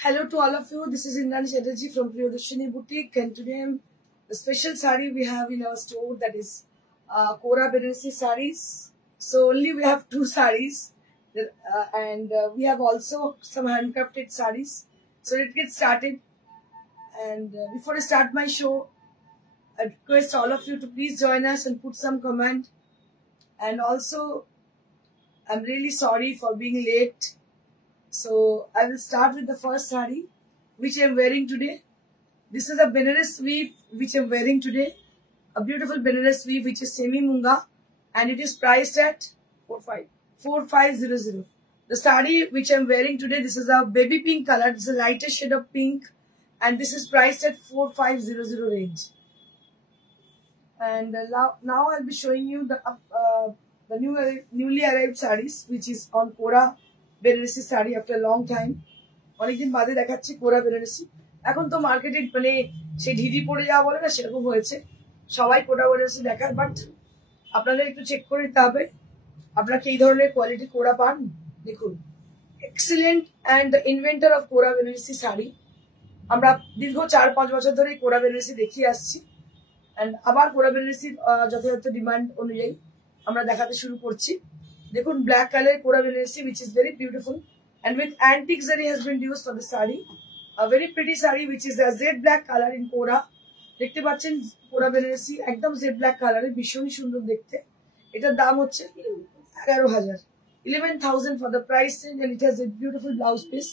Hello to all of you. This is Indrani Chatterjee from Priyadarshini Boutique, and today the special sari we have in our store, that is Kora Banarasi saris. So only we have two saris, and we have also some handcrafted saris. So let's get started. And before I start my show, I request all of you to please join us and put some comment. And also, I'm really sorry for being late. So I will start with the first sari which I am wearing today. This is a Benares weave which I am wearing today. A beautiful Benares weave which is semi munga, and it is priced at 4500. The sari which I am wearing today, this is a baby pink color. This is a lighter shade of pink, and this is priced at 4500 range. And now I'll be showing you the newly arrived saris which is on Kora Banarasi sari after a long time. অনেকদিন বাদে দেখাচ্ছি কোরা বেনারসি। এখন তো মার্কেটে মানে সেই ঢিডি পড়ে যাওয়া বলে না, সেরকম হয়েছে। সবাই কোরা বেনারসি দেখায়, বাট আপনাদের একটু চেক করে নিতে হবে আপনারা কি ধরনের কোয়ালিটি কোরা পান। দেখুন, excellent and the inventor of কোরা বেনারসি শাড়ি। আমরা দীর্ঘ 4-5 বছর ধরে কোরা বেনারসি দেখিয়ে আসছি, অ্যান্ড আবার কোরা বেনারসির যথাযথ ডিমান্ড অনুযায়ী আমরা দেখাতে শুরু করছি। দেখুন, black color Kora Banarasi which is very beautiful, and with antique zari has been used for the sari. A very pretty sari which is a jet black color in Kora. দেখতে পাচ্ছেন Kora Banarasi একদম jet black color এর, ভীষণই সুন্দর দেখতে। এটার দাম হচ্ছে 11,000 for the price range, and it has a beautiful blouse piece.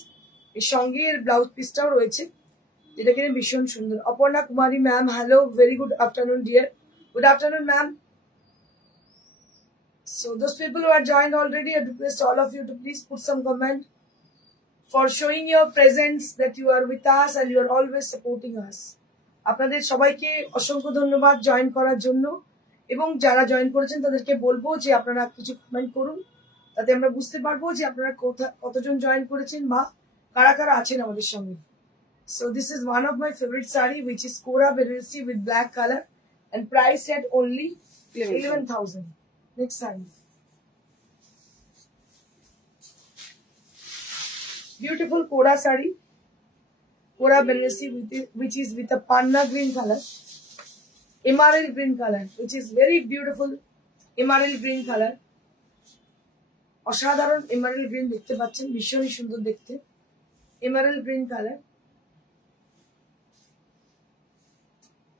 এর সঙ্গে এর ব্লাউজ পিসটাও রয়েছে, যেটা কিনা ভীষণ সুন্দর। Aparna Kumari ma'am, hello, very good afternoon dear. Good afternoon ma'am. So those people who are joined already, I request all of you to please put some comment for showing your presence that you are with us and you are always supporting us. আপনাদের সবাইকে অসংখ্য ধন্যবাদ জয়েন করার জন্য, এবং যারা জয়েন করেছেন তাদেরকে বলবো যে আপনারা কিছু কমেন্ট করুন, তাতে আমরা বুঝতে পারবো যে আপনারা কতজন জয়েন করেছেন বা কারা কারা আছেন আমাদের সঙ্গে। So this is one of my favorite sari which is Kora Banarasi with black color and priced at only 11,000. Next sari. Beautiful Kora sari. Kora Banarasi which is with a panna green color. Emerald green color, which is very beautiful emerald green color. অসাধারণ emerald green দেখতে পাচ্ছেন, ভীষণই সুন্দর দেখতে। Emerald green color.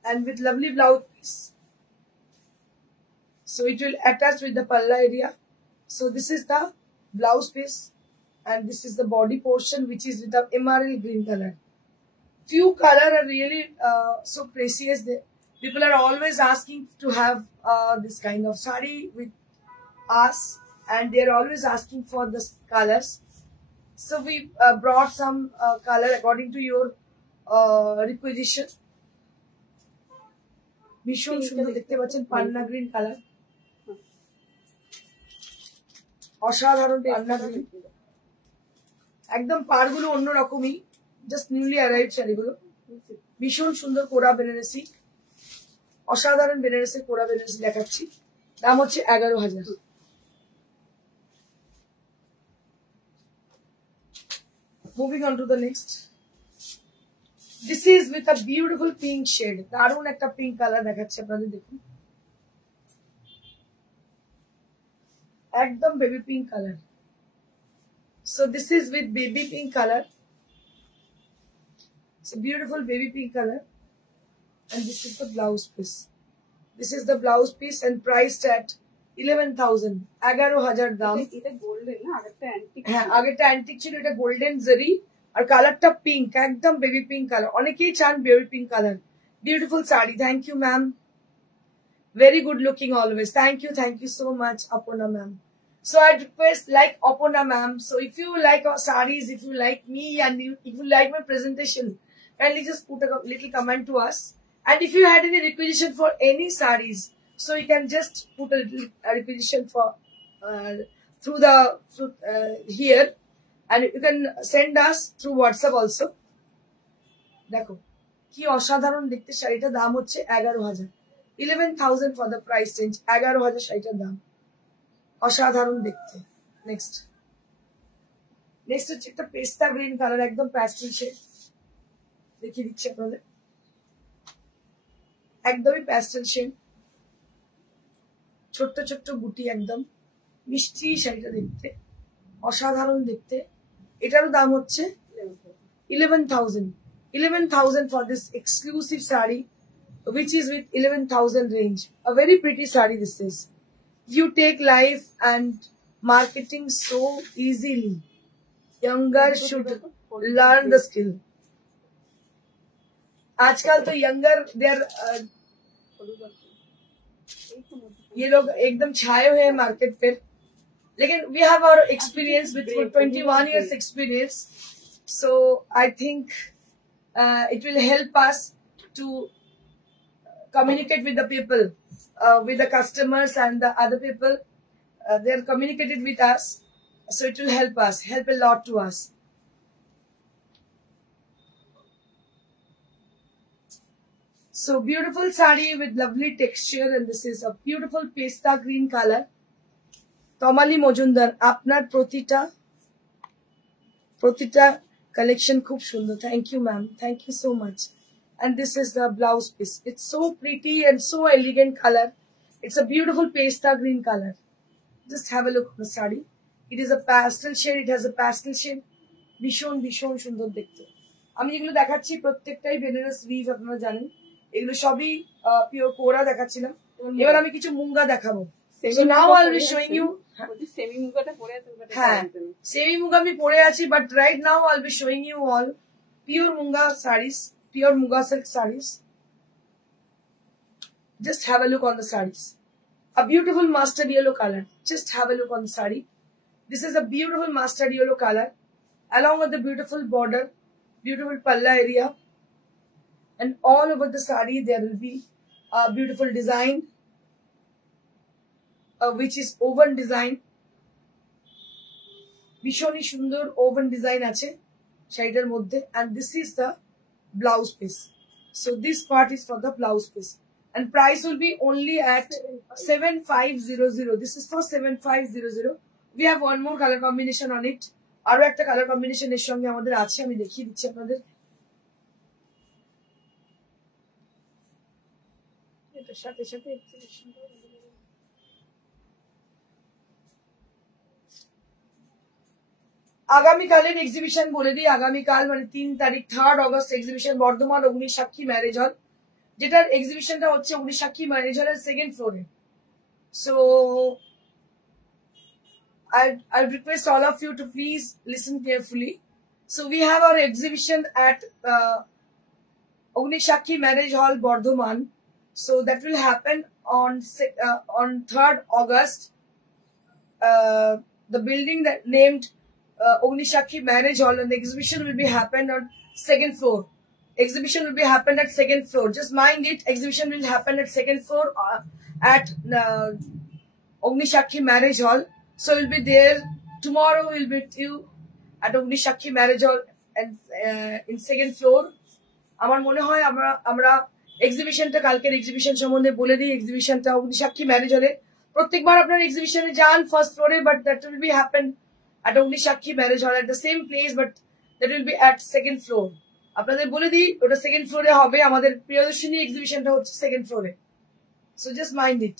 And with lovely blouse piece. So it will attach with the palla area. So this is the blouse piece, and this is the body portion which is with the emerald green color. Few color are really so precious. People are always asking to have this kind of sari with us, and they are always asking for the colors. So we brought some color according to your requisition. ভীষণ সুন্দর দেখতে পাচ্ছেন, পান্না green colour, অসাধারণ পান্না গ্রিন। একদম পাড়গুলো অন্যরকমই, just newly arrived শাড়িগুলো। ভীষণ সুন্দর কোরা বেনারসি, অসাধারণ বেনারসি কোরা বেনারসি দেখাচ্ছি। দাম হচ্ছে 11,000। Moving on to the next. This is with a beautiful pink shade. দারুণ একটা পিঙ্ক কালার দেখাচ্ছে আপনাদের, দেখুন একদম baby pink colour. So this is with baby pink color. It's a beautiful baby pink color, and this is the blouse piece. This is the blouse piece and priced at 11,000. 11,000 দাম। এটা গোল্ডেন না, আগেরটা অ্যান্টিক। হ্যাঁ, আগেরটা অ্যান্টিক ছিল, এটা গোল্ডেন জারি, আর কালারটা পিঙ্ক, একদম বেবি পিঙ্ক কালার। অনেকেই চান baby pink colour. Beautiful sari. Thank you ma'am, very good looking always. Thank you so much Aparna ma'am. So I request like Aparna ma'am. So if you like our sarees, if you like me, and if you like my presentation, kindly just put a little comment to us. And if you had any requisition for any sarees, so you can just put a little requisition for through here. And you can send us through WhatsApp also. দেখো কি অসাধারণ দেখতে শাড়িটা। দাম হচ্ছে 11,000। 11,000 for the price range. 11,000 শাড়িটার দাম, অসাধারণ দেখতে। নেক্সট নেক্সট হচ্ছে একটা পেস্তা গ্রিন কালার, একদম প্যাস্টেল শেড, দেখিয়ে দিচ্ছি আপনাদের, একদমই প্যাস্টেল শেড, ছোট্ট ছোট্ট বুটি, একদম মিষ্টি শাড়িটা দেখতে, অসাধারণ দেখতে। এটারও দাম হচ্ছে 11,000 11,000 for this exclusive saree, which is with 11,000 range. A very pretty saree this is. You take life and marketing so easily. Younger should learn the skill. आजकल तो younger they are ये लोग एकदम छाए हुए हैं मार्केट पे, लेकिन we have our experience with 21 years experience, so I think it will help us to communicate with the people, with the customers and the other people. They are communicated with us, so it will help a lot to us. So beautiful saree with lovely texture, and this is a beautiful pasta green color. Tomali Mojumdar, আপনার প্রতিটা collection খুব সুন্দর. Thank you ma'am, thank you so much. And this is the blouse piece. It's so pretty and so elegant color. It's a beautiful pasta green color. Just have a look at the saree. It is a pastel shade. It has a pastel shade. ভীষণ সুন্দর দেখতে। আমি যেগুলো দেখাচ্ছি প্রত্যেকটাই বেনারস উইভ, আপনারা জানেন এগুলো সবই পিওর কোরা দেখাচ্ছিলাম। এবার আমি কিছু মুঙ্গা দেখাবো। So now I'll be showing you. Semi মুগাটা পরে আছে, হ্যাঁ সেমি মুগা আমি পরে আছি, but right now I'll be showing you all pure munga sarees, pure muga silk sarees. Just have a look on the sarees. A beautiful mustard yellow color. Just have a look on the saree. This is a beautiful mustard yellow color, along with the beautiful border, beautiful palla area, and all over the saree there will be a beautiful design, which is oven design. ভীষণই সুন্দর oven design আছে শাড়িটার মধ্যে, and this is the blouse piece. So this part is for the blouse piece, and price will be only at 7500. This is for 7500. We have one more color combination on it. আরো একটা colour combination এর সঙ্গে আমাদের আছে, আমি দেখিয়ে দিচ্ছি আপনাদের। এটার সাথে সাথে আগামীকালের এক্সিবিশন বলে দিই। আগামীকাল মানে 3 তারিখ 3rd August exhibition Bardhaman Agnisakshi marriage hall, যেটার এক্সিবিশনটা হচ্ছে অগ্নিসাক্ষী ম্যারেজ হলের 2nd ফ্লোরে। So I request all of you to please listen carefully. So we have our exhibition at Ognishakhi Marriage Hall, Bardhaman. So that will happen on 3rd August. The building that named Ognishakhi Marriage Hall, and the exhibition will be happened on 2nd floor. Exhibition will be happened at 2nd floor. Just mind it. Exhibition will happen at 2nd floor at Ognishakhi Marriage Hall. So we'll be there tomorrow. We'll meet you at Ognishakhi Marriage Hall and in 2nd floor. আমার মনে হয় আমরা এক্সিবিশনটা কালকের এক্সিবিশন সম্বন্ধে বলে দিই। এক্সিবিশনটা অগ্নিসাক্ষী ম্যারেজ হলে, প্রত্যেকবার আপনারা এক্সিবিশনে যান 1st ফ্লোরে, but that will be happen at Ognishakhi Marriage Hall at the same place, but that will be at 2nd floor. আপনাদের বলে দিই ওটা 2nd ফ্লোরে হবে। আমাদের প্রিয়দর্শিনী এক্সিবিশনটা হচ্ছে 2nd ফ্লোরে। So just mind it.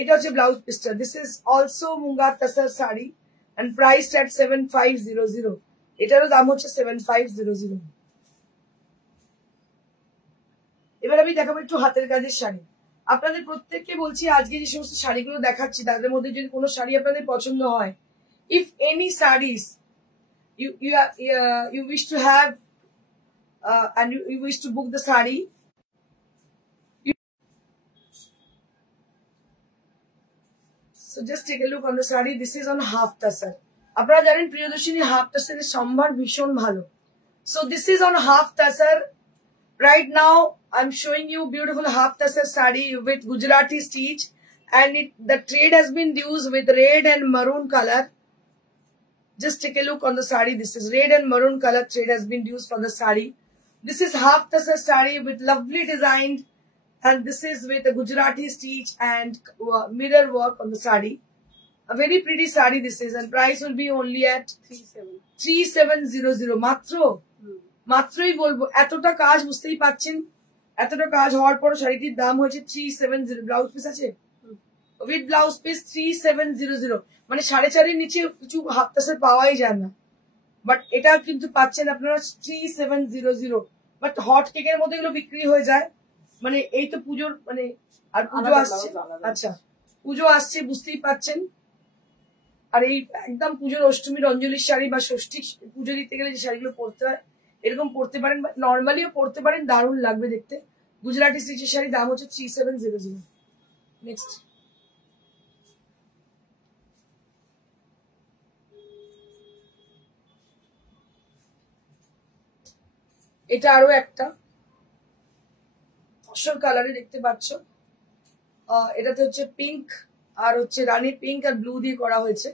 এটা হচ্ছে ব্লাউজ পিসটা। This is also মুঙ্গা তাসার শাড়ি and priced at 7500. এটারও দাম হচ্ছে 7500। এবার আমি দেখাবো একটু হাতের কাজের শাড়ি। আপনাদের প্রত্যেককে বলছি আজকে যে সমস্ত শাড়িগুলো দেখাচ্ছি তাদের মধ্যে যদি কোনো শাড়ি আপনাদের পছন্দ হয়, if any sarees you wish to have and you wish to book the saree, so just take a look on the saree. This is on half tasar. আপনারা জানেন প্রিয়দর্শিনী হাফ তাসারের সম্ভার ভীষণ ভালো। So this is on half tasar. Right now I'm showing you beautiful half tasar saree with Gujarati stitch, and the trade has been used with red and maroon color. Just take a look on the saree. This is red and maroon color trade has been used for the saree. This is half tasar saree with lovely design, and this is with a Gujarati stitch and mirror work on the saree. A very pretty saree this is, and price will be only at 3700 মাত্রই বলবো। এতটা কাজ বুঝতেই পাচ্ছেন, এতটা কাজ হওয়ার পর শাড়িটির দাম হয়েছে 370। ব্লাউজ পিস আছে উইথ ব্লাউজ পিস 3700, মানে 4.5 নিচে কিছু হাফ তাসের পাওয়াই যায় না, বাট এটা কিন্তু পাচ্ছেন আপনারা 3700। বাট হট কেকের মধ্যে এগুলো বিক্রি হয়ে যায়, মানে এই তো পুজোর মানে, আর পুজো আসছে, আচ্ছা পুজো আসছে বুঝতেই পাচ্ছেন। আর এই একদম পুজোর অষ্টমীর অঞ্জলির শাড়ি বা ষষ্ঠী পুজো দিতে গেলে যে শাড়িগুলো পরতে হয় এরকম পরতে পারেন, বা নর্মালিও পরতে পারেন, দারুণ লাগবে দেখতে। গুজরাটি স্টিচের শাড়ি, দাম হচ্ছে 3700। নেক্সট এটা আরো একটা ফসল কালারে দেখতে পাচ্ছ, এটাতে হচ্ছে পিঙ্ক আর হচ্ছে রানী পিঙ্ক আর ব্লু দিয়ে করা হয়েছে।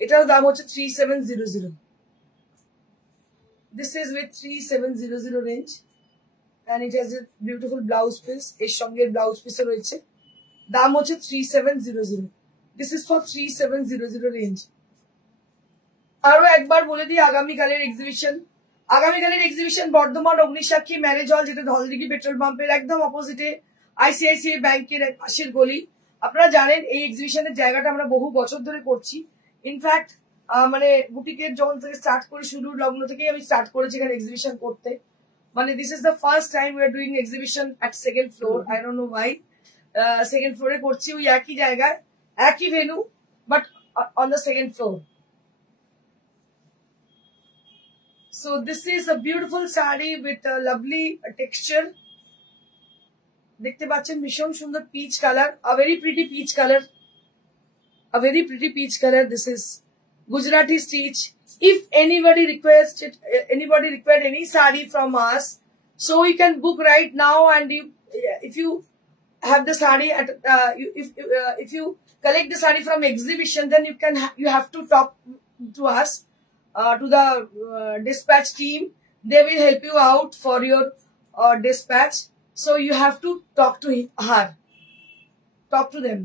এটার দাম হচ্ছে 3700। This is with 3700 range and it has a beautiful blouse piece, এর সঙ্গে ব্লাউজ পিসও রয়েছে, দাম হচ্ছে 3700। This is for 3700 রেঞ্জ। আরো একবার বলে দিই আগামীকালের এক্সিবিশন বর্ধমান অগ্নিসাক্ষী ম্যারেজ হল, যেটা ধলদিঘি পেট্রোল পাম্পের একদম অপোজিটে আইসিআইসিআই ব্যাংকের পাশের গলি। আপনারা জানেন এই এক্সিবিশনের জায়গাটা আমরা বহু বছর ধরে করছি। ইনফ্যাক্ট মানে বুটিকের যখন থেকে স্টার্ট করি, শুরুর লগ্ন থেকেই আমি স্টার্ট করেছি এখানে এক্সিবিশন করতে। মানে this is the first time we are doing exhibition at second floor. I don't know Y second ফ্লোরে করছি, ওই একই জায়গায় একই venue, but on the second floor. So this is a beautiful saree with a lovely texture. দেখতে পাচ্ছেন ভীষণ সুন্দর peach colour, a very pretty peach color. This is Gujarati stitch. If anybody requires any saree from us, so you can book right now, and if you have the saree at if you collect the saree from exhibition, then you have to talk to us. To the dispatch team, they will help you out for your dispatch, so you have to talk to them.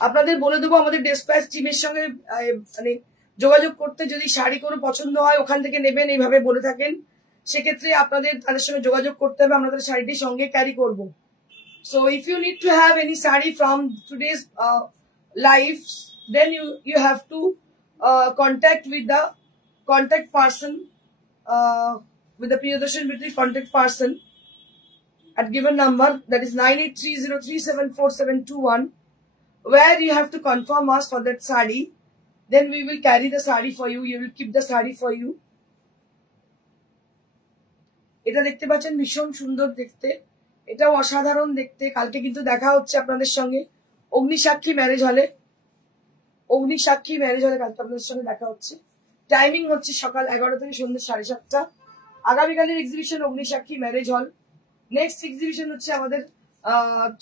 আপনাদের বলে দেবো আমাদের ডিসপ্যাচ টিমের সঙ্গে মানে যোগাযোগ করতে, যদি শাড়ি কোনো পছন্দ হয় ওখান থেকে নেবেন এইভাবে বলে থাকেন, সেক্ষেত্রে আপনাদের তাদের সঙ্গে যোগাযোগ করতে হবে, আমরা তাদের শাড়িটি সঙ্গে ক্যারি করব। So if you need to have any sari from today's live, then you have to contact with the contact person, with the Priyadarshan Beauty contact person at given number, that is 9830374721, where you have to confirm us for that sari. Then we will carry the sari for you. You will keep the sari for you. এটা দেখতে পাচ্ছেন ভীষণ সুন্দর দেখতে, এটাও অসাধারণ দেখতে। কালকে কিন্তু দেখা হচ্ছে আপনাদের সঙ্গে অগ্নিসাক্ষী ম্যারেজ হলে কালকে আপনাদের সঙ্গে দেখা হচ্ছে। টাইমিং হচ্ছে সকাল 11 থেকে সন্ধ্যে 7:30। আগামীকালের exhibition Agnisakshi marriage hall. Next exhibition হচ্ছে আমাদের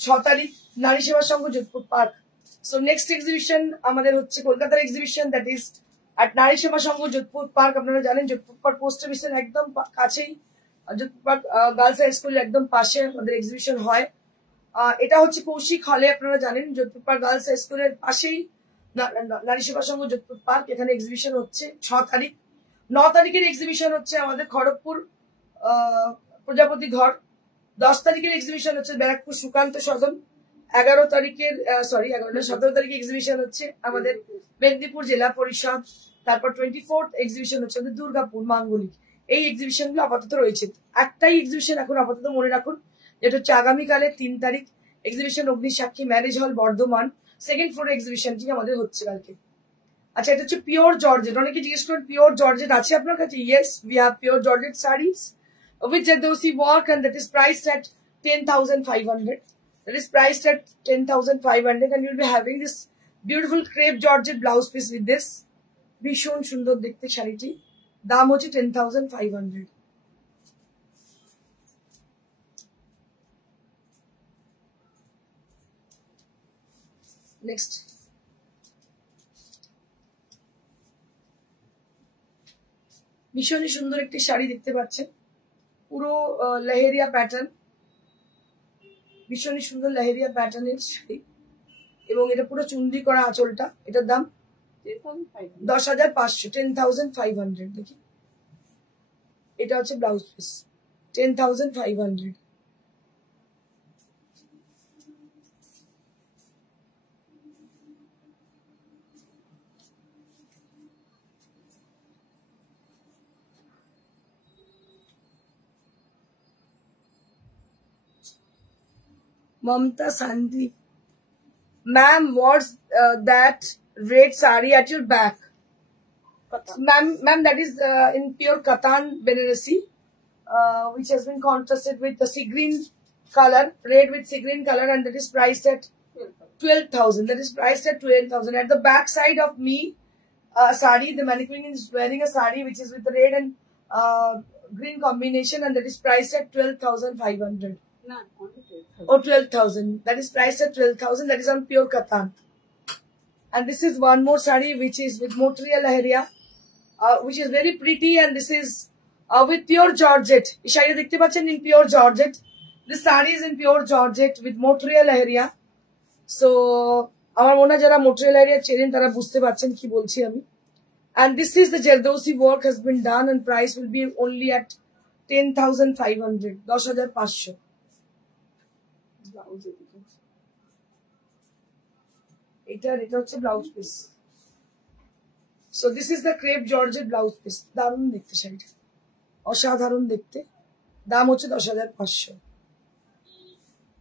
6 তারিখ Nari Seva Sangha Jodhpur park. So next exhibition আমাদের হচ্ছে কলকাতার এক্সিবিশন, দ্যাট ইজ অ্যাট নারী সেবা সংঘ যোধপুর পার্ক। আপনারা জানেন যোধপুর পার্ক পোস্ট অফিসের একদম কাছেই, যোধপুর পার্ক গার্লস হাই স্কুলের একদম পাশে আমাদের এক্সিবিশন হয়। এটা হচ্ছে কৌশিক হলে, আপনারা জানেন যোধপুর পার্ক গার্লস হাই স্কুলের পাশেই নারী সেবা সংঘ যোধপুর পার্ক, এখানে এক্সিবিশন হচ্ছে 6 তারিখ। 9 তারিখের এক্সিবিশন হচ্ছে আমাদের খড়গপুর প্রজাপতি ঘর। 10 তারিখের এক্সিবিশন হচ্ছে ব্যারাকপুর সুকান্ত সদন। 17 তারিখে এক্সিবিশন হচ্ছে আমাদের মেদিনীপুর জেলা পরিষদ। তারপর 24th এক্সিবিশন হচ্ছে আমাদের দুর্গাপুর মাঙ্গলিক। এই এক্সিবিশন গুলো আপাতত রয়েছে। একটাই এক্সিবিশন এখন আপাতত মনে রাখুন, যেটা হচ্ছে আগামীকালে 3 তারিখ এক্সিবিশন অগ্নিসাক্ষী ম্যারেজ হল বর্ধমান, সেকেন্ড ফ্লোর এক্সিবিশনটি আমাদের হচ্ছে কালকে। আচ্ছা, এটা হচ্ছে পিওর জর্জেট। অনেকে জিজ্ঞেস করেন পিওর জর্জেট আছে আপনার কাছে? Yes, we have pure georgette saris with Jaddosi work, and that is priced at 10,500. That is priced at 10,500, and you'll be having this beautiful crepe georgette blouse piece with this. ভীষণ সুন্দর দেখতে শাড়িটি, দাম হচ্ছে 10,500. নেক্সট ভীষণই সুন্দর একটি শাড়ি দেখতে পাচ্ছেন, পুরো লেহেরিয়া প্যাটার্ন, ভীষণই সুন্দর লেহেরিয়া প্যাটার্নের শাড়ি। এবং এটা পুরো চুনরি করা আঁচলটা। এটার দাম 10,500, 10,500। দেখি, এটা হচ্ছে blouse piece, 10,500। Mamta Sandhi, ma'am, what's that red sari at your back? Ma'am, that is in pure Katan Banarasi, which has been contrasted with the sea green color, red with sea green color, and that is priced at 12,000. That is priced at 12,000. At the back side of me, sari, the mannequin is wearing a sari which is with the red and green combination, and that is priced at 12,500. Or 12,000. That is priced at 12,000. That is on pure Katan. And this is one more sari which is with Motriya Lahariya, which is very pretty, and this is with pure Georgette. Is shari dekhte pacchen in pure Georgette. This sari is in pure Georgette with Motriya Lahariya. So amar mona jara Motriya Lahariya chenen tara bujhte pacchen ki bolchi ami. And this is the Jardosi work has been done, and price will be only at 10,500, 10,500. এটা হচ্ছে blouse piece. So this is the crepe georgette blouse piece. দারুণ দেখতে শাড়িটা, অসাধারণ দেখতে। দাম হচ্ছে 10,500।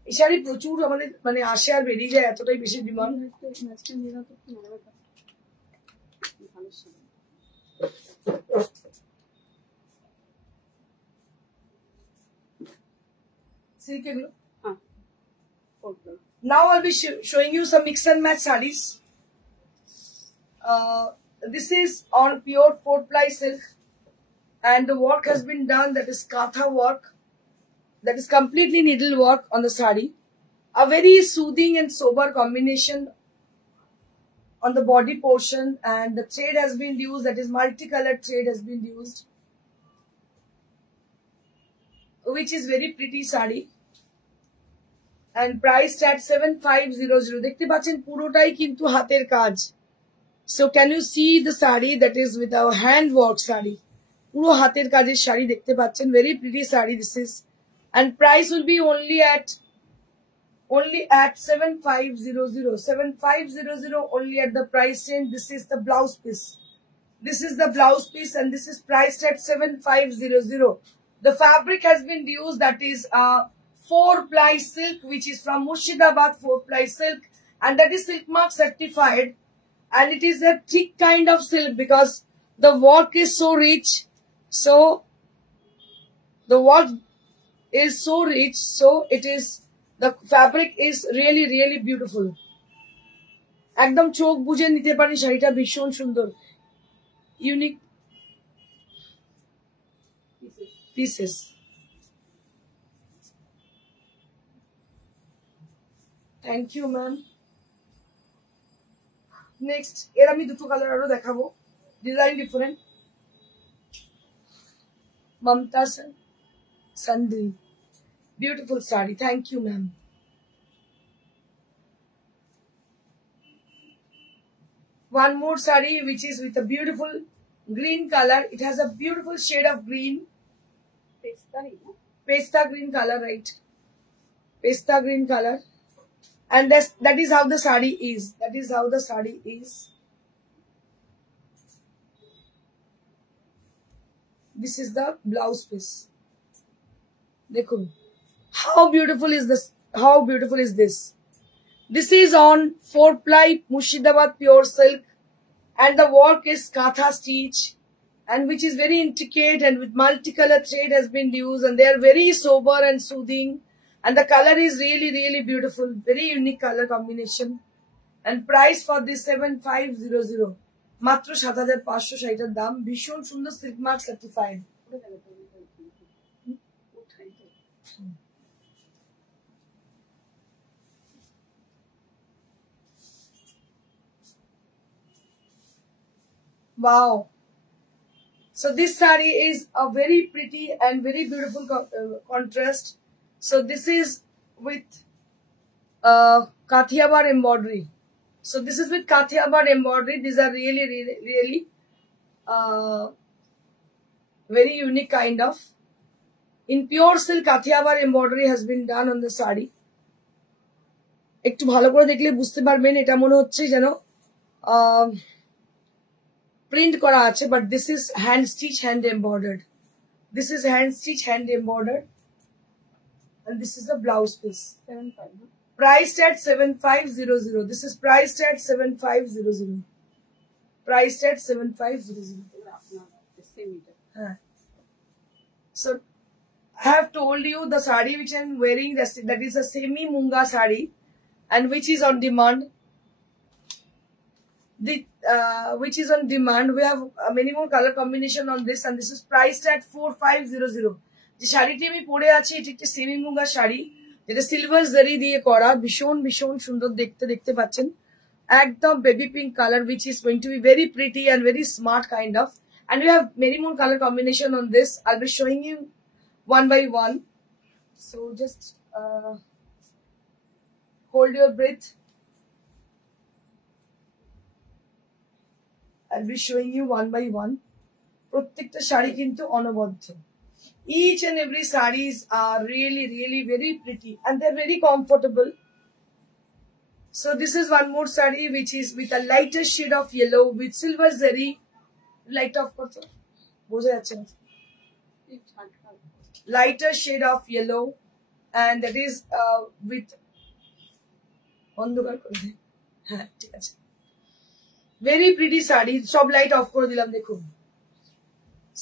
এই শাড়ি প্রচুর আমাদের মানে আসে আর বেরিয়ে যায়, এতটাই বেশি ডিমান্ড। সিল্ক এগুলো। Now I'll be showing you some mix and match sarees. This is on pure 4-ply silk, and the work has been done, that is katha work, that is completely needle work on the saree. A very soothing and sober combination on the body portion, and the thread has been used, that is multicolored thread has been used, which is very pretty saree. And priced at 7,500. দেখতে পাচ্ছেন পুরোটাই কিন্তু হাতের কাজ। So can you see the saree that is with our hand work saree? পুরো হাতের কাজের শাড়ি দেখতে পাচ্ছেন, very pretty saree this is, and price will be only at 7,500. 7,500 only at the price range. This is the blouse piece. This is the blouse piece, and this is priced at 7,500. The fabric has been used, that is 4-ply silk, which is from Murshidabad 4-ply silk, and that is Silk Mark certified, and it is a thick kind of silk because the work is so rich. So the work is so rich, so it is, the fabric is really really beautiful. একদম চোখ বুজে নিতে পারি, শাড়িটা ভীষণ সুন্দর, unique pieces. Thank you ma'am. Next এর আমি দুটো কালার আরো দেখাবো, design different. Mamata Sandi, beautiful sari, thank you ma'am. One more saree which is with a beautiful green color. It has a beautiful shade of green. Pesta green color, right? Pesta green color. And that is how the saree is. That is how the saree is. This is the blouse piece. Dekhun. How beautiful is this? How beautiful is this? This is on 4-ply Murshidabad pure silk, and the work is katha stitch, and which is very intricate, and with multicolor thread has been used, and they are very sober and soothing, and the color is really really beautiful, very unique color combination. And price for this 7,500, matro 7,500 শাড়িটার দাম। ভীষণ সুন্দর, silk mark certified. Wow. So this saree is a very pretty and very beautiful contrast. So this is with Kathiawar embroidery. So this is with Kathiawar embroidery. These are really very unique kind of. In pure silk, Kathiawar embroidery has been done on the sari. একটু ভালো করে দেখলে বুঝতে পারবেন এটা মনে হচ্ছে যেন প্রিন্ট করা আছে, but this is hand stitch, hand embroidered. This is hand stitch, hand embroidered, and this is the blouse piece. 75. Priced at 7500. This is priced at 7500. Priced at 7500. So I have told you the sari which I am wearing, that is a semi munga sari, and which is on demand. Which is on demand. We have many more color combination on this, and this is priced at 4500. যে শাড়িটি আমি পরে আছি এটি একটি সেমি মুগা শাড়ি, যেটা সিলভার জারি দিয়ে করা, ভীষণ ভীষণ সুন্দর দেখতে পাচ্ছেন, একদম baby pink colour, which is going to be very pretty and very smart kind of. And we have many more color combination on this. I'll be showing you one by one. So just hold your breath. I'll be showing you one by one. প্রত্যেকটা শাড়ি কিন্তু অনবদ্য. Each and every sarees are really very pretty, and they're very comfortable. So this is one more saree which is with a lighter shade of yellow with silver zari. Light of koto boঝা যাচ্ছে না, lighter shade of yellow, and that is with অন্ধকার করে দিই, হ্যাঁ ঠিক আছে, very pretty saree. সব লাইট অফ করে দিলাম দেখুন.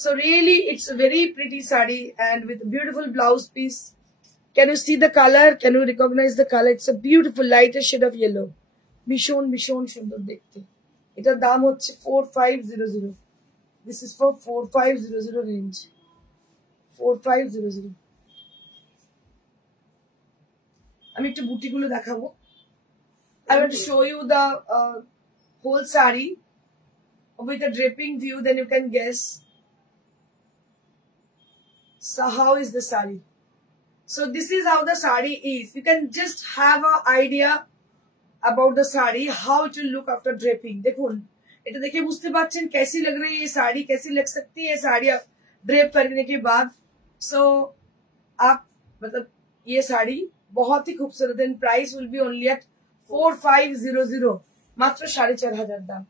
So really it's a very pretty saree and with a beautiful blouse piece. Can you see the color? Can you recognize the color? It's a beautiful lighter shade of yellow. ভীষণ ভীষণ সুন্দর দেখতে. এটার দাম হচ্ছে 4500. This is for 4500 range. 4500. আমি একটু বুটিগুলো দেখাবো. I want to show you the whole saree with a draping view, then you can guess. So how is the saree? So this is how the saree is. You can just have an idea about the saree, how it will look after draping. देखो इतना देखिए बुझते पाচ্ছেন कैसी लग रही है ये साड़ी, कैसी लग सकती है साड़ी आप ड्रेप करने के बाद. So आप मतलब ये साड़ी बहुत ही खूबसूरत है. Price will be only at 4500. মাত্র 4500 দাম.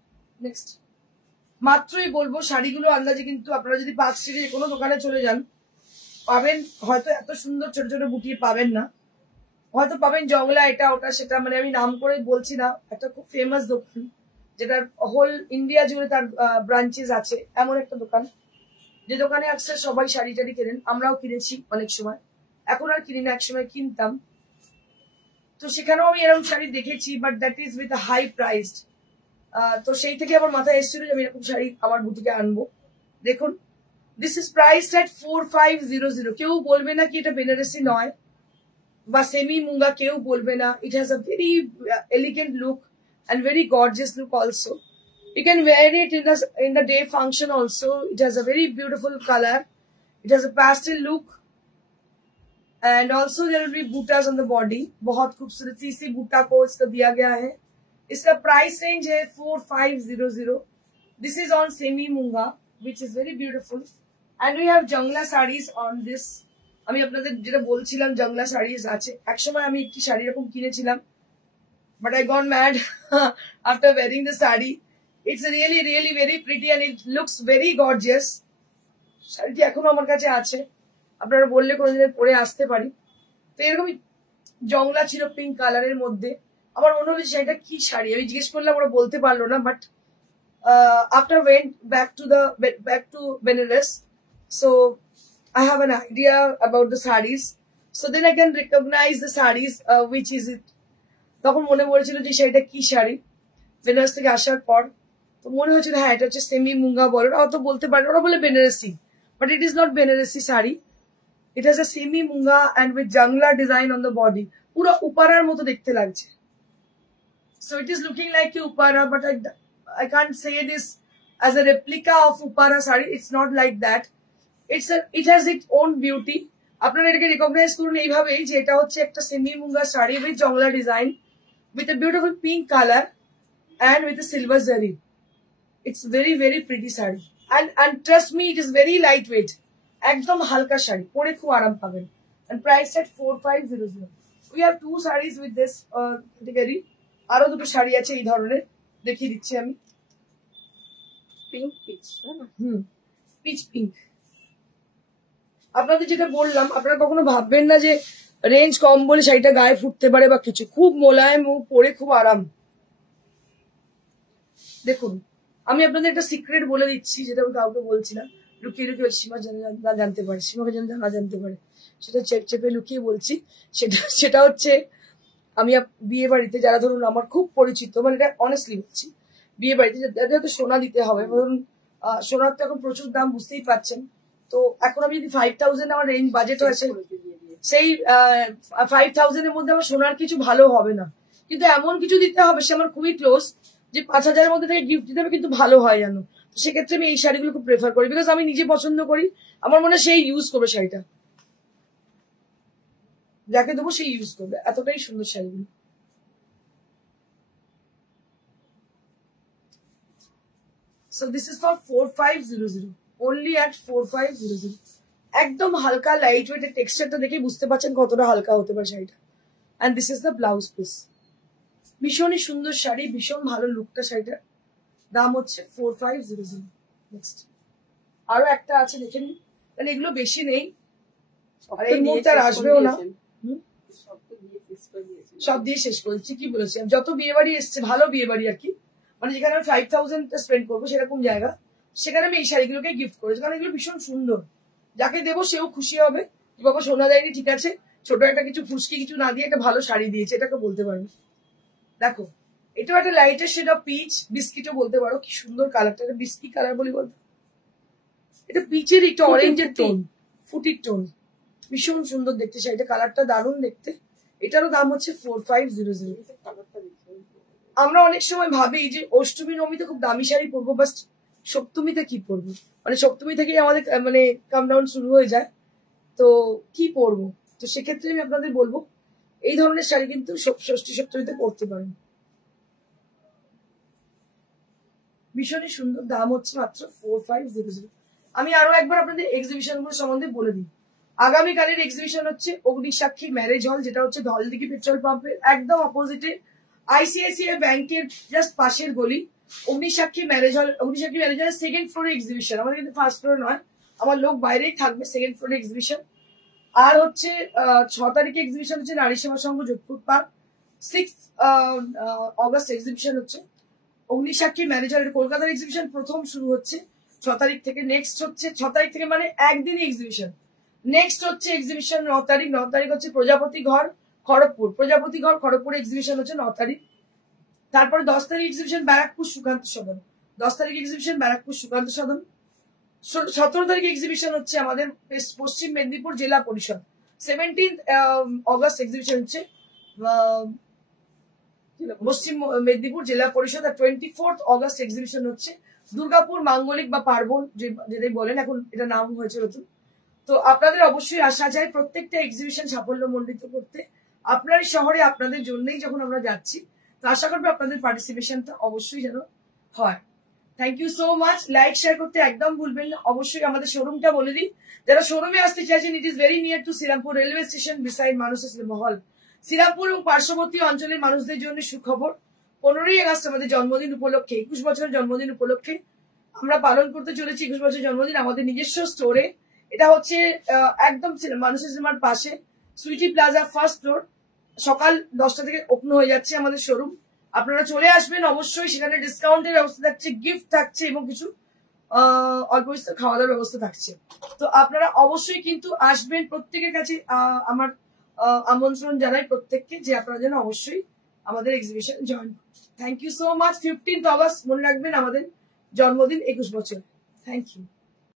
নেক্সট মাত্রই বলবো শাড়িগুলো আন্দাজে কিন্তু আপনারা যদি 5 স্ট্রিটে কোনো দোকানে চলে যান পাবেন, হয়তো এত সুন্দর ছোট ছোট বুটি পাবেন না, হয়তো পাবেন জংলা এটা ওটা সেটা, মানে আমি নাম করে বলছি না, একটা খুব ফেমাস দোকান যেটার হোল ইন্ডিয়া জুড়ে তার ব্রাঞ্চেস আছে, এমন একটা দোকান যে দোকানে আসছে সবাই শাড়ি টাড়ি কেনেন, আমরাও কিনেছি অনেক সময়, এখন আর কিনি না, একসময় কিনতাম, তো সেখানেও আমি এরকম শাড়ি দেখেছি, but that is with high priced. তো সেই থেকে আমার মাথায় এসেছিল যে আমি এরকম শাড়ি আমার বুটিকে আনবো. দেখুন দিস ইজ প্রাইসড এট 4500. কেউ বলবে না কি এটা বেনারসি নয় বা সেমি মুঙ্গা, কেউ বলবে না. ইট has a very elegant look and very gorgeous look also. You can wear it in the day function also. It has a very beautiful color. It has a pastel look, and also there will be buttas on the body. बहुत खूबसूरती से बूटा को इसका दिया गया है. इसका price range है 4500. This is on semi munga, which is very beautiful, and we have jangla sarees on this. আমি আপনাদের যেটা বলছিলাম জংলা sarees আছে, একসময় আমি একটি শাড়ি এরকম কিনেছিলাম, but I got mad after wearing the sari. It's really very pretty and it looks very gorgeous. শাড়িটি এখনো আমার কাছে আছে, আপনারা বললে কোনদিন পরে আসতে পারি. তো এরকমই জংলা ছিল পিঙ্ক কালারের মধ্যে. আমার মনে হচ্ছে শাড়িটা কি শাড়ি, আমি জিজ্ঞেস করলাম, ওরা বলতে পারলো না. But after went back to Benares, so I have an idea about the sarees. So then I can recognize the sarees, which is it. তখন মনে পড়েছিল যে শাড়িটা কি শাড়ি, বেনারস থেকে আসার পর তো মনে হয়েছিল হ্যাঁ এটা হচ্ছে সেমি মুঙ্গা বলে, ওরা তো বলতে পারে, ওরা বলে Banarasi, but it is not Banarasi sari. It has a semi munga and with jangla design on the body. পুরো উপারার মতো দেখতে লাগছে. So it is looking like a upara, but I can't say this as a replica of upara sari. It's not like that. It has its own beauty. আপনারা এটাকে রিকগনাইজ করুন এইভাবেই যে এটা হচ্ছে একটা semi munga sari with jangla design with a beautiful pink color, and with a silver zari. It's very very pretty saree, and trust me, it is very lightweight. Ekdom halka shari, pore khub aram paben, and price at 4500. We have two sarees with this category. Aro duto shari ache ei dhoroner, dekhiye dicchi ami. Pink pitch pitch pink. আপনাদের যেটা বললাম, আপনারা কখনো ভাববেন না যে রেঞ্জ কম বলে শাড়িটা গায়ে ফুটতে পারে বা কিছু। খুব মোলায়েম ও পরে খুব আরাম। দেখুন, আমি আপনাদের একটা সিক্রেট বলে দিচ্ছি, যেটা আমি কাউকে বলছি না, লুকিয়ে লুকিয়ে সীমা না জানতে পারে, সীমাকে যেন না জানতে পারে, সেটা চেপে লুকিয়ে বলছি। সেটা হচ্ছে, আমি বিয়ে বাড়িতে যারা ধরুন আমার খুব পরিচিত, মানে এটা অনেস্টলি বলছি, বিয়ে বাড়িতে যাদের হয়তো সোনা দিতে হবে, ধরুন সোনার তো এখন প্রচুর দাম, বুঝতেই পারছেন। তো এখন আমি যদি 5000 আমার রেঞ্জ বাজেট আছে, সেই 5000 এর মধ্যে আমার সোনার কিছু ভালো হবে না, কিন্তু এমন কিছু দিতে হবে সে আমার খুবই ক্লোজ, যে 5000 এর মধ্যে থেকে গিফট দিতে হবে কিন্তু ভালো হয় জানো। তো সেক্ষেত্রে আমি এই শাড়িগুলো খুব প্রেফার করি, বিকজ আমি নিজে পছন্দ করি, আমার মনে হয় সেই ইউজ করবে শাড়িটা, যাকে দেবো সেই ইউজ করবে, এতটাই সুন্দর শাড়িগুলো। So this is for 4500, only at 4500. একদম হালকা লাইট ওয়েট, টেক্সচারটা দেখে বুঝতে পারছেন কতটা হালকা হতে পারে শাড়িটা। And this is the blouse piece. ভীষণই সুন্দর শাড়ি, ভীষণ ভালো লুকটা শাড়িটা। দাম হচ্ছে 4500। নেক্সট আরো একটা আছে, দেখে নিন, মানে এগুলো বেশি নেই, আর এই মুহূর্তে আর আসবেও না, সব দিয়ে শেষ করেছি। কি বলেছি, যত বিয়ে বাড়ি এসছে, ভালো বিয়ে বাড়ি আর কি, মানে যেখানে আমি 5000 স্পেন্ড করবো সেরকম জায়গা, সেখানে আমি এই শাড়িগুলোকে গিফট করেছি, কারণ এগুলো ভীষণ সুন্দর। যাকে দেবো সেও খুশি হবে, বাবা সোনা দেয়নি ঠিক আছে, ছোট একটা কিছু ফুসকি কিছু না দিয়ে একটা ভালো শাড়ি দিয়েছে, এটাকে বলতে পারবে। দেখো, এটাও একটা লাইটের শেড অফ পিচ, বিস্কিটও বলতে পারো। কি সুন্দর কালারটা, এটা বিস্কিট কালার বলি বলতে, এটা পিচের একটু অরেঞ্জের টোন, ফুটির টোন, ভীষণ সুন্দর দেখতে শাড়িটা, কালারটা দারুণ দেখতে। এটারও দাম হচ্ছে 4500। আমরা অনেক সময় ভাবি যে অষ্টমী নবমীতে খুব দামি শাড়ি পরবো, বাট সপ্তমীতে কি পরবো, মানে সপ্তমী থেকেই আমাদের মানে কাম ডাউন শুরু হয়ে যায়, তো কি পরবো। তো সেক্ষেত্রে আমি আপনাদের বলবো, এই ধরনের শাড়ি কিন্তু ষষ্ঠী সপ্তমীতে পরতে পারেন, ভীষণই সুন্দর। দাম হচ্ছে মাত্র 4500। আমি আরো একবার আপনাদের এক্সিবিশন গুলো সম্বন্ধে বলে দিই। আগামীকালের এক্সিবিশন হচ্ছে অগ্নিসাক্ষী ম্যারেজ হল, যেটা হচ্ছে ধলদিঘি পেট্রোল পাম্পের একদম অপোজিটে, আইসিআইসিআই ব্যাংকের জাস্ট পাশের গলি। অগ্নিসাক্ষী ম্যারেজ হল, অগ্নিসাক্ষী ম্যারেজ হলের সেকেন্ড ফ্লোরে এক্সিবিশন, আমাদের কিন্তু ফার্স্ট ফ্লোরে নয়, আমার লোক বাইরেই থাকবে, সেকেন্ড ফ্লোরে এক্সিবিশন। আর হচ্ছে 6 তারিখে এক্সিবিশন হচ্ছে নারী সেবা সংঘ যোধপুর পার্ক। 6 অগস্ট এক্সিবিশন হচ্ছে অগ্নিসাক্ষী ম্যারেজ হলের কলকাতার এক্সিবিশন প্রথম শুরু হচ্ছে 6 তারিখ থেকে। নেক্সট হচ্ছে 6 তারিখ থেকে, মানে একদিনই এক্সিবিশন। নেক্সট হচ্ছে এক্সিবিশন 9 তারিখ। 9 তারিখ হচ্ছে প্রজাপতি ঘর খড়গপুর, প্রজাপতি ঘর খড়গপুর এক্সিবিশন হচ্ছে 9 তারিখ। তারপরে 10 তারিখ এক্সিবিশন ব্যারাকপুর সুকান্ত সদন, 10 তারিখ এক্সিবিশন ব্যারাকপুর সুকান্ত সদন। 17 তারিখ এক্সিবিশন হচ্ছে আমাদের পশ্চিম মেদিনীপুর জেলা পরিষদ। 17 অগস্ট এক্সিবিশন হচ্ছে পশ্চিম মেদিনীপুর জেলা পরিষদ। আর 24 অগস্ট এক্সিবিশন হচ্ছে দুর্গাপুর মাঙ্গলিক বা পার্বণ, যেটাই বলেন, এখন এটা নাম হয়েছে নতুন। তো আপনাদের অবশ্যই আশা চাই প্রত্যেকটা এক্সিবিশন সাফল্যমণ্ডিত করতে। আপনার শহরে আপনাদের জন্যই যখন আমরা যাচ্ছি, তো আশা করবো আপনাদের পার্টিসিপেশনটা অবশ্যই যেন হয়। Thank you so much. Like share করতে একদম ভুলবেন না। অবশ্যই আমাদের শোরুমটা বলে দিই, যারা শোরুমে আসতে চাইছেন, it is very near to Shrirampur railway station, beside মানুষের সিনেমা হল। শ্রীরামপুর এবং পার্শ্ববর্তী অঞ্চলের মানুষদের জন্য সুখবর, 15ই আগস্ট আমাদের জন্মদিন উপলক্ষে, 21 বছরের জন্মদিন উপলক্ষে আমরা পালন করতে চলেছি 21 বছরের জন্মদিন আমাদের নিজস্ব স্টোরে। এটা হচ্ছে একদম মানুষের সিনেমার পাশে, সুইটি প্লাজা ফার্স্ট ফ্লোর। সকাল 10টা থেকে ওপেন হয়ে যাচ্ছে আমাদের শোরুম। আপনারা চলে আসবেন অবশ্যই, সেখানে ডিসকাউন্টের ব্যবস্থা থাকছে, গিফট থাকছে এবং কিছু অল্প বিস্তর খাওয়া দাওয়ার ব্যবস্থা থাকছে। তো আপনারা অবশ্যই কিন্তু আসবেন। প্রত্যেকের কাছে আমার আমন্ত্রণ জানাই প্রত্যেককে, যে আপনারা যেন অবশ্যই আমাদের exhibition join. Thank you so much. 15 August মনে রাখবেন আমাদের জন্মদিন, 21 বছর। Thank you.